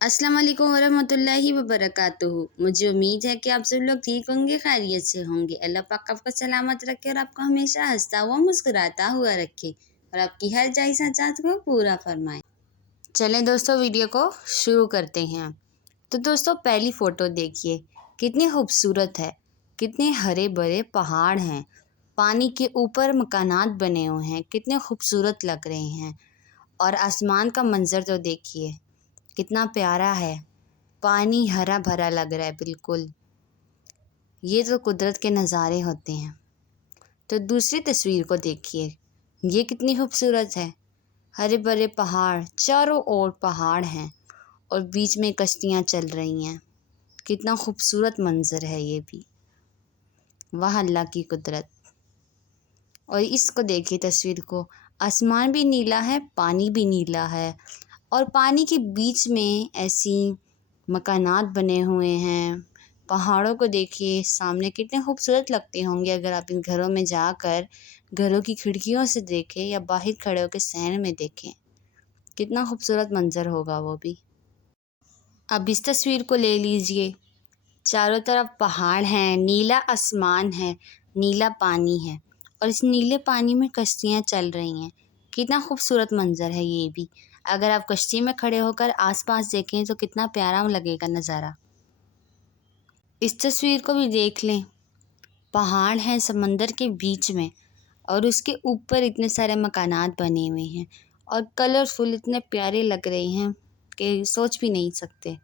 अस्सलाम वालेकुम वरहमतुल्लाहि वबरकातुहू। मुझे उम्मीद है कि आप सब लोग ठीक होंगे, खैरियत से होंगे। अल्लाह पाक आपको सलामत रखे और आपको हमेशा हंसता हुआ मुस्कुराता हुआ रखे और आपकी हर जायज़ चाहत को पूरा फरमाए। चलें दोस्तों, वीडियो को शुरू करते हैं। तो दोस्तों, पहली फ़ोटो देखिए, कितनी खूबसूरत है। कितने हरे भरे पहाड़ हैं, पानी के ऊपर मकानात बने हुए हैं, कितने खूबसूरत लग रहे हैं। और आसमान का मंज़र तो देखिए कितना प्यारा है, पानी हरा भरा लग रहा है बिल्कुल। ये तो कुदरत के नज़ारे होते हैं। तो दूसरी तस्वीर को देखिए, ये कितनी खूबसूरत है। हरे भरे पहाड़, चारों ओर पहाड़ हैं और बीच में कश्तियाँ चल रही हैं। कितना खूबसूरत मंज़र है ये भी। वाह अल्लाह की कुदरत। और इसको देखिए तस्वीर को, आसमान भी नीला है, पानी भी नीला है और पानी के बीच में ऐसी मकानात बने हुए हैं। पहाड़ों को देखिए, सामने कितने खूबसूरत लगते होंगे अगर आप इन घरों में जाकर घरों की खिड़कियों से देखें या बाहर खड़े होकर सहन में देखें। कितना खूबसूरत मंज़र होगा वो भी। अब इस तस्वीर को ले लीजिए, चारों तरफ पहाड़ हैं, नीला आसमान है, नीला पानी है और इस नीले पानी में कश्तियाँ चल रही हैं। कितना खूबसूरत मंज़र है ये भी। अगर आप कश्ती में खड़े होकर आसपास देखें तो कितना प्यारा लगेगा नज़ारा। इस तस्वीर को भी देख लें, पहाड़ हैं समंदर के बीच में और उसके ऊपर इतने सारे मकानात बने हुए हैं और कलरफुल इतने प्यारे लग रहे हैं कि सोच भी नहीं सकते।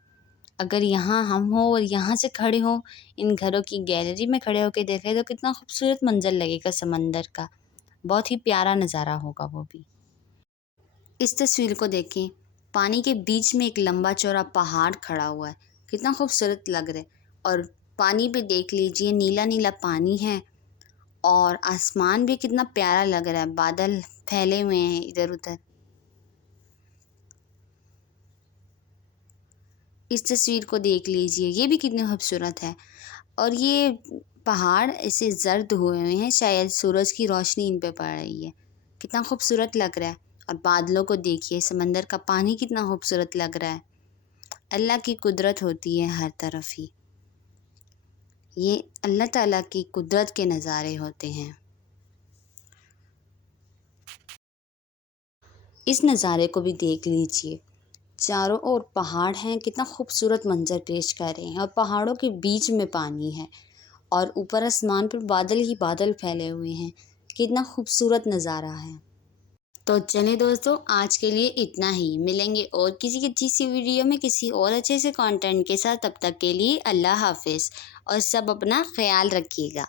अगर यहाँ हम हो और यहाँ से खड़े हों, इन घरों की गैलरी में खड़े होकर देखें तो कितना खूबसूरत मंज़र लगेगा समंदर का। बहुत ही प्यारा नज़ारा होगा वो भी। इस तस्वीर को देखें, पानी के बीच में एक लंबा चौड़ा पहाड़ खड़ा हुआ है। कितना खूबसूरत लग रहा है और पानी भी देख लीजिए, नीला नीला पानी है और आसमान भी कितना प्यारा लग रहा है। बादल फैले हुए हैं इधर उधर। इस तस्वीर को देख लीजिए, ये भी कितनी खूबसूरत है और ये पहाड़ ऐसे जर्द हुए हैं, शायद सूरज की रोशनी इन पे पड़ रही है। कितना खूबसूरत लग रहा है। और बादलों को देखिए, समंदर का पानी कितना खूबसूरत लग रहा है। अल्लाह की कुदरत होती है हर तरफ ही। ये अल्लाह ताला की कुदरत के नज़ारे होते हैं। इस नज़ारे को भी देख लीजिए, चारों ओर पहाड़ हैं, कितना खूबसूरत मंजर पेश कर रहे हैं और पहाड़ों के बीच में पानी है और ऊपर आसमान पर बादल ही बादल फैले हुए हैं। कितना खूबसूरत नज़ारा है। तो चलिए दोस्तों, आज के लिए इतना ही। मिलेंगे और किसी अच्छी सी वीडियो में किसी और अच्छे से कंटेंट के साथ। तब तक के लिए अल्लाह हाफिज़ और सब अपना ख्याल रखिएगा।